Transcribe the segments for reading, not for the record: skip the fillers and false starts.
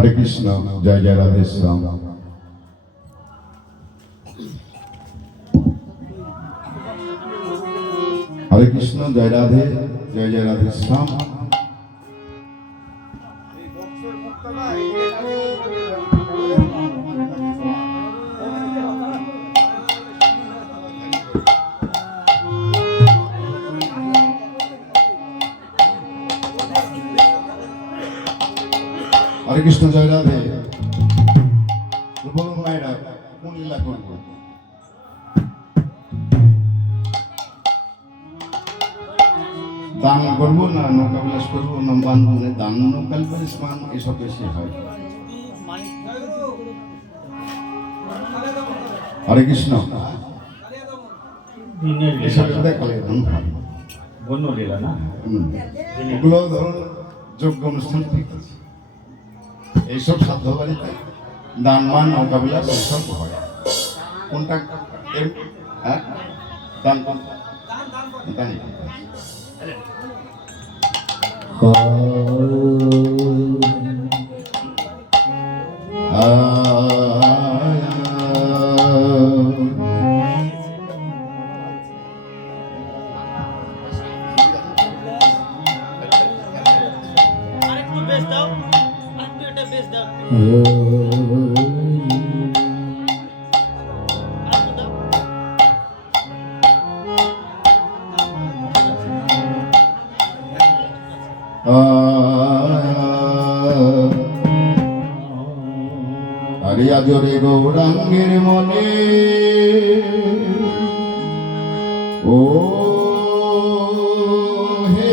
হরে কৃষ্ণ, জয় জয় রাধে শ্যাম। হরে কৃষ্ণ, জয় রাধে, জয় জয় রাধে শ্যাম। হরে কৃষ্ণ, জয় রাধে। বলুন মায়েরা, কোন লীলা করবো? দান করবো না নৌকা বিলাস করবো না বান্ধবনে দান নৌকা স্নান এসব বেশি হয়। হরে কৃষ্ণ, এসব দেখালে ওগুলো ধরুন যোগ্য অনুষ্ঠান ঠিক আছে। এইসব সাধ্য বাড়িতে দান মান নৌকা বিলাস এসব হয়। কোনটা হ্যাঁ দান দান আরিয়া জোরে গৌরাঙ্গের মনে ও হে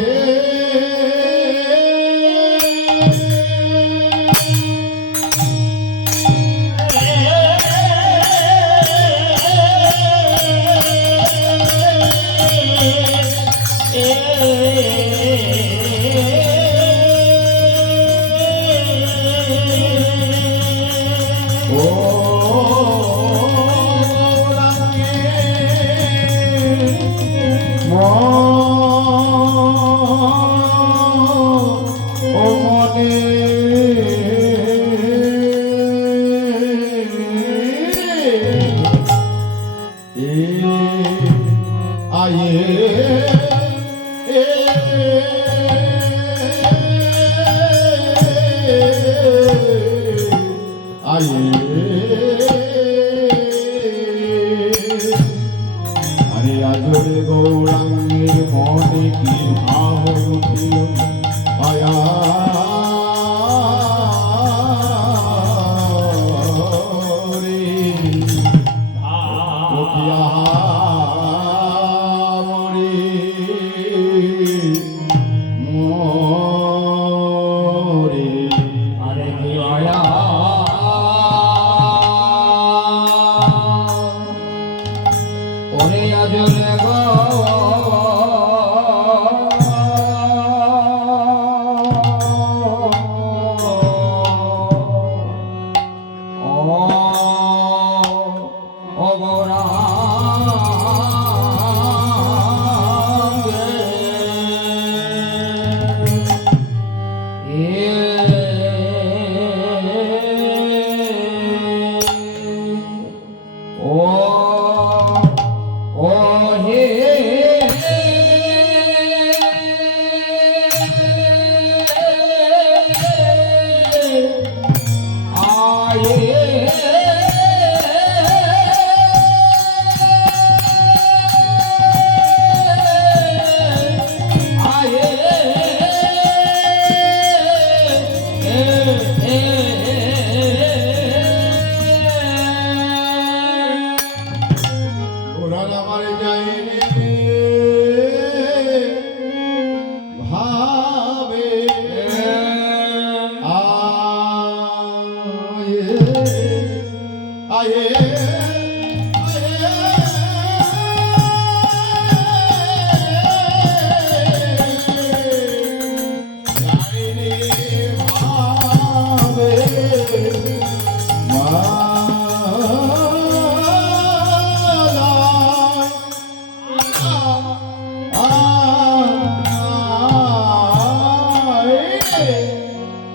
গৌরাঙ্গের মনে কি ভাব উঠিল আয়া রে মরে মরে আরে কি আয়া ওরে আজরে গো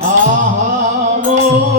আহা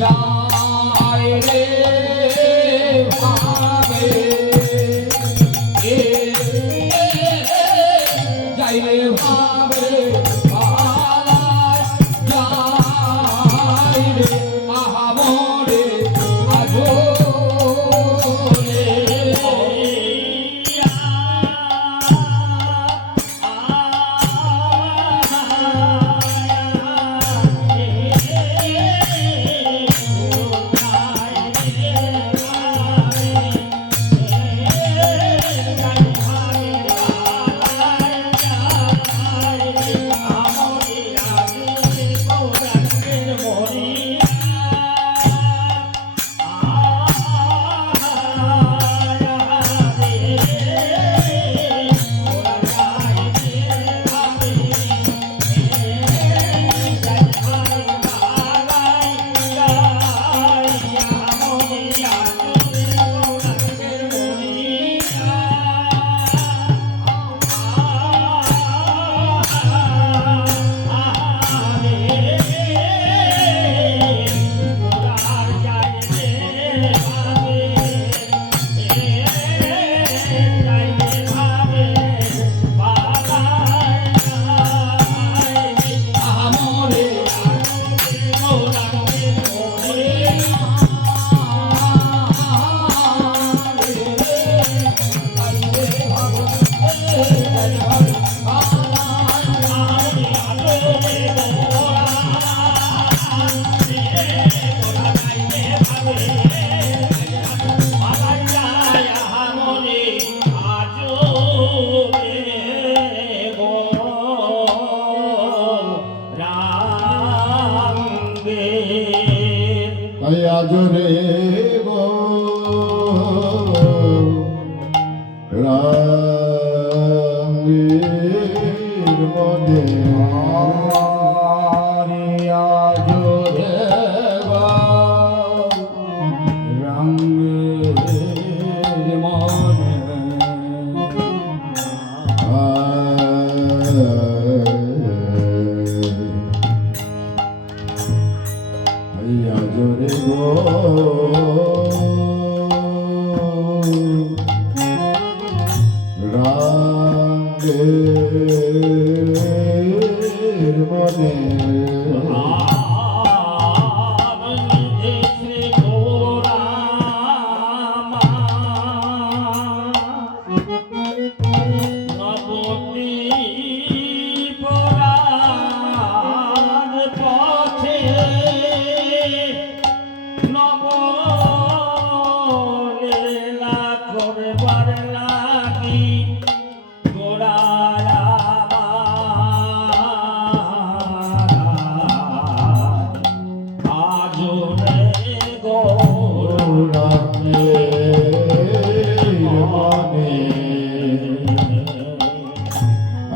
যায় রে ভাবে এ যাই রে ভাবে পালায় যায় রে আহা মরে আজো আজরে গো রাঙ্গের মনে আজরে গো রাঙ্গের মনে আজরে গো রাঙ্গের মনে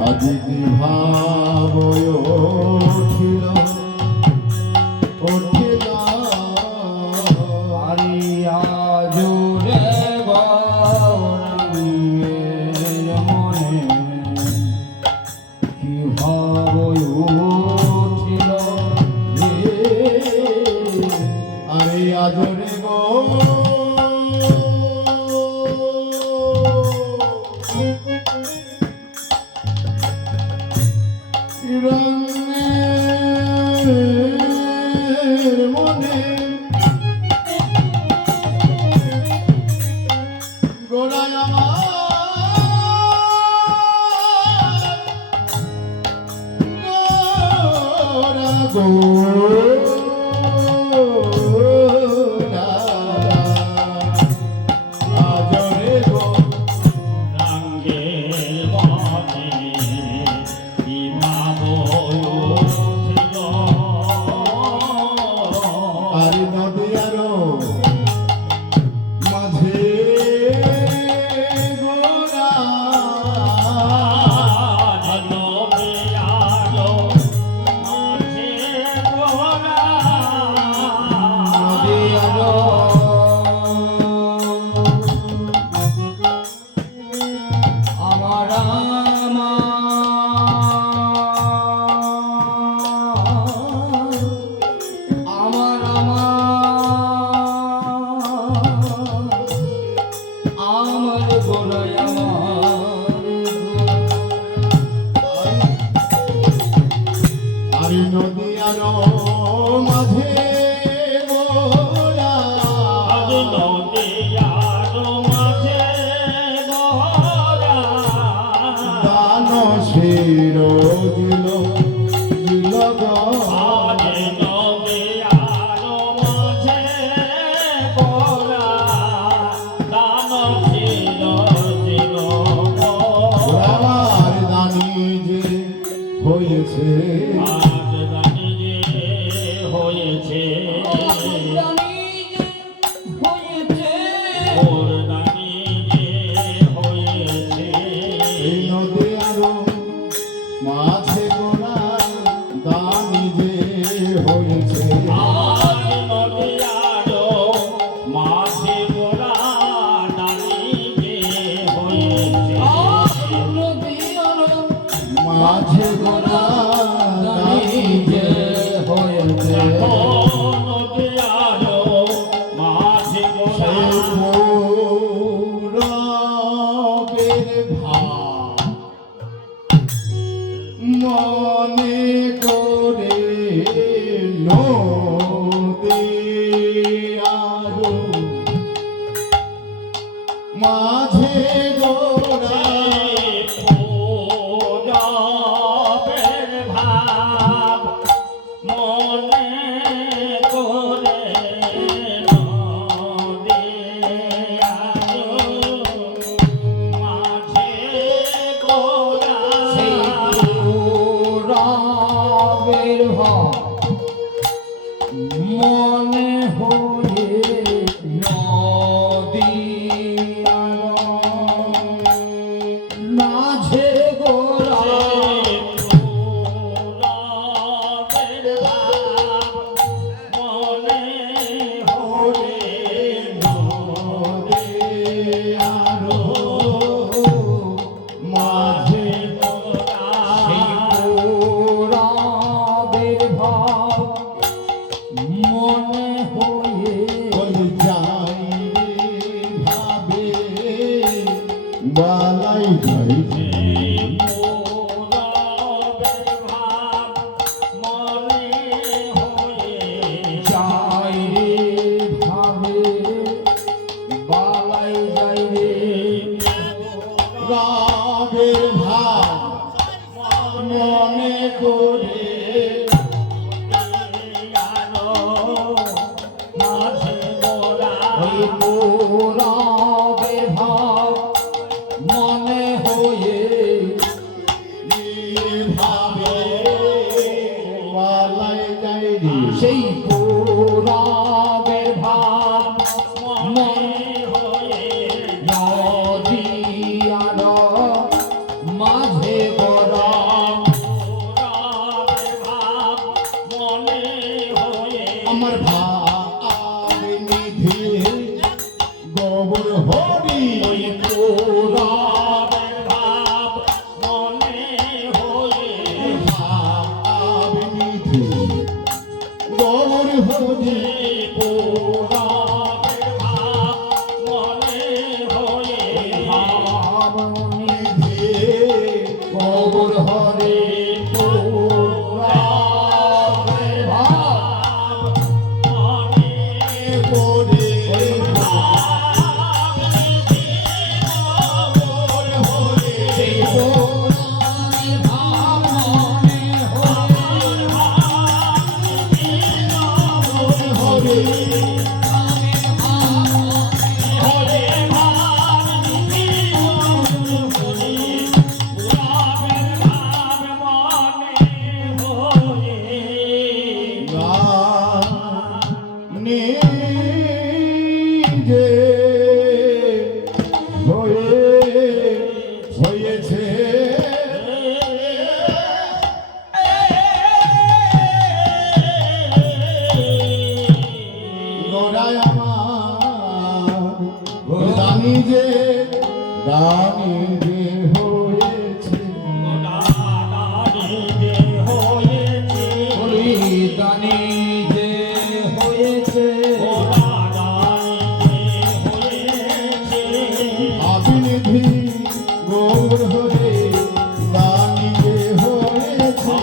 আজি ভাবয় উঠিল উঠিল আরিয়া জোরে গৌরাঙ্গের মনে কি ভাবয় উঠিল আরিয়া জোরে গো রাঙ্গের মনে গোড়ায় আমার গোড়া আজরে গো রাঙ্গের মনে আরে নদিয়ার মাঝে গোরা আমার হয়েছে আজ রানী যে হয়েছে ওর রানী যে হয়েছে এই নদী আরো মাঝে গোড়া দানি যে হয়েছে আজ নদী আরো মাঝে গোড়া রানী যে হয়েছে মাঝে গোড়া দানি যে হয়েছে নদী আরো মাঝে গোড়া গৌরবের ভাব মনে করে নদী আরো মাঝে গোড়া গৌরবের ভাব মনে করে নদী আরো মাঝে গোড়া গৌরবের ভাব মনে হয়ে নদী মাঝে গোড়া গৌরবের ভাব মনে হয়ে নদী আরো মাঝে গোড়া সেই গৌরবের ভাব মনে হয়ে বলে যাই ভাবে বালাই যাই গৌরবের ভাব মনে হয়ে যাই রে ভাবে বালাই যাই রে রাগের ভাব মনে করে আরো মাঝে গোড়া ওই গৌরবের ভাব মনে হয়ে ভাবে বালাই যাই রে সেই গৌরবের ভাব মনে হয়ে নদী আর মাঝে গড়া গৌরবের ভাব মনে হয়ে আমার ভাব নিধি গোবর হরি ওই গৌরবের ভাব মনে হয়ে ভাব নিধি গোবর হরি গৌরবের ভাব মনে হয়ে ভাব নিধি গোবর হরে গৌরবের ভাব মনে করে সেই গৌরবের ভাব মনে হয়ে হরে নিজে হয়েছে গোড়ায় আমার রানী যে হয়েছে বলি দানি যে হয়েছে আবিনিধি গৌর হরে রানী যে হয়েছে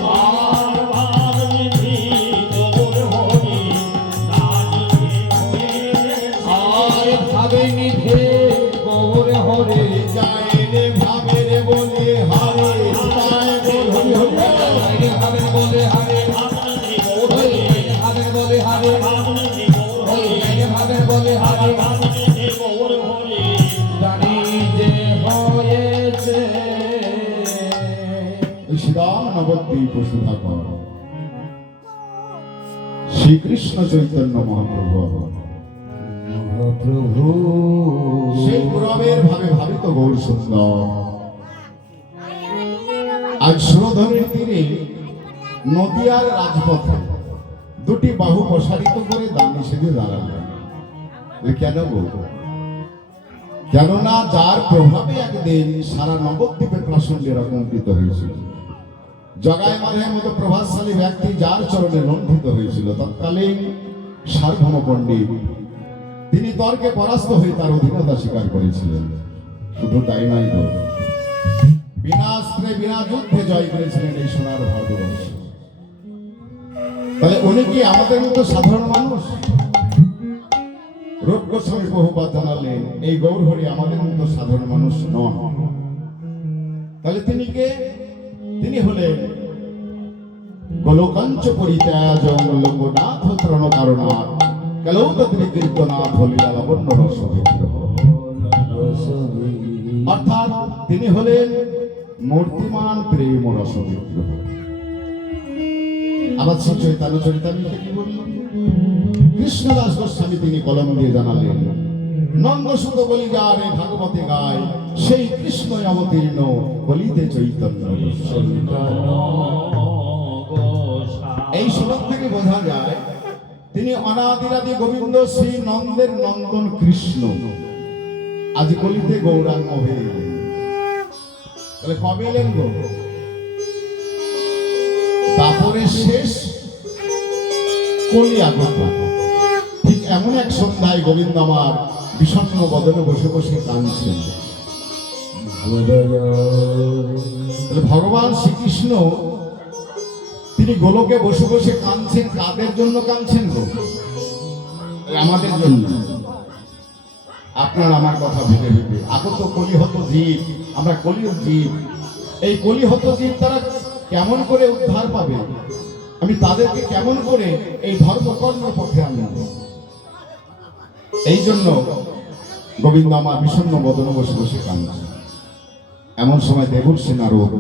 আর ভাবে নিধে গৌর হরে যায় রে ভাবে রে বলে হারে তাই গৌর হরে বাইরে ভাবে বলে হারে ওই ভাবে বলে হারে ওই ভাবে বলে হারে দানি যে হয়েছে শ্রীরাম নবদ্বীপ সুধাকর শ্রীকৃষ্ণ চৈতন্য মহাপ্রভু মহাপ্রভু সেই গৌরবের ভাবে ভাবিত গৌর সুন্দর আজ সুরধনের তীরে নদিয়ার রাজপথে দুটি বাহু প্রসারিত করে দামি সেজে দাঁড়ালেন। কেন বলবো? কেননা যার প্রভাবে একদিন সারা নবদ্বীপের প্রাসঙ্গে রকম্পিত হয়েছিল, জগায় মাঝের মতো প্রভাবশালী ব্যক্তি যার চরণে লণ্ঠিত হয়েছিল, তৎকালীন সার্বভৌম পণ্ডিত তিনি তর্কে পরাস্ত হয়ে তার অধীনতা স্বীকার করেছিলেন। শুধু তাই নয় গো, বিনা অস্ত্রে বিনা যুদ্ধে জয় করেছিলেন এই সোনার ভারতবর্ষ। তাহলে উনি কি আমাদের মতো সাধারণ মানুষ? রূপ গোস্বামী বহুবার জানালেন এই গৌরহরি আমাদের মতো সাধারণ মানুষ নন। তাহলে তিনি কে? তিনি হলেন গোলকাঞ্চ পরিত্যাজং লোকনাথ ত্রণ কারণাথ কলৌকত্রী কীর্তনাথ হলিলা লাবণ্য রস বিগ্রহ। অর্থাৎ তিনি হলেন মূর্তিমান প্রেম রস বিগ্রহ। আবার শ্রী চৈতন্য চরিতামৃতে কি বললেন? কৃষ্ণদাস গোস্বামী তিনি কলম দিয়ে জানালেন, নন্দসুত বলি গারে ভাগবতে গায় সেই কৃষ্ণ অবতীর্ণ বলিতে চৈতন্য। এই শ্লোক থেকে বোঝা যায় তিনি অনাদিরাদি গোবিন্দ শ্রী নন্দের নন্দন কৃষ্ণ আজ কলিতে গৌরাঙ্গ হয়ে এলেন। তাহলে কবে এলেন গো? তারপরে শেষ কলি আগত। ঠিক এমন এক সন্ধ্যায় গোবিন্দ আমার বিষণ্ণ বদনে বসে বসে কাঁদছেন। ভগবান শ্রীকৃষ্ণ তিনি গোলকে বসে বসে কাঁদছেন। কাদের জন্য কাঁদছেন গো? আমাদের জন্য। আপনার আমার কথা ভেবে ভেবে আগত কলিহত জীব, আমরা কলির জীব। এই কলিহত জীব তারা কেমন করে উদ্ধার পাবে? আমি তাদেরকে কেমন করে এই ধর্মকর্মের পথে আনব? এই জন্য গোবিন্দ আমার বিষণ্ণ বদনে বসে বসে কাঁদছে। এমন সময় দেবর্ষি নারদ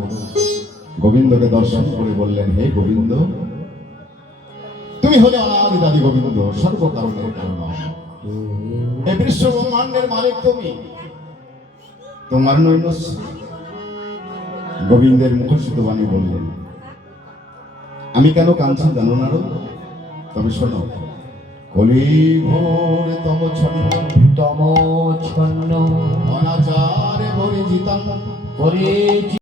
গোবিন্দকে দর্শন করে বললেন, হে গোবিন্দ, তুমি হলে অনাদিদাদি গোবিন্দ, সর্বকারণের কারণ। এই বিশ্ব ব্রহ্মাণ্ডের মালিক তুমি, তোমার নৈনস্য। গোবিন্দের মুখস্থিত বাণী বললেন, আমি কেন কাঁদছি জানো নারদ? তবে শোনো, কলি ঘোর তম ছন্ন তম ছন্ন অনাচারে পরিজিতম পরিচিত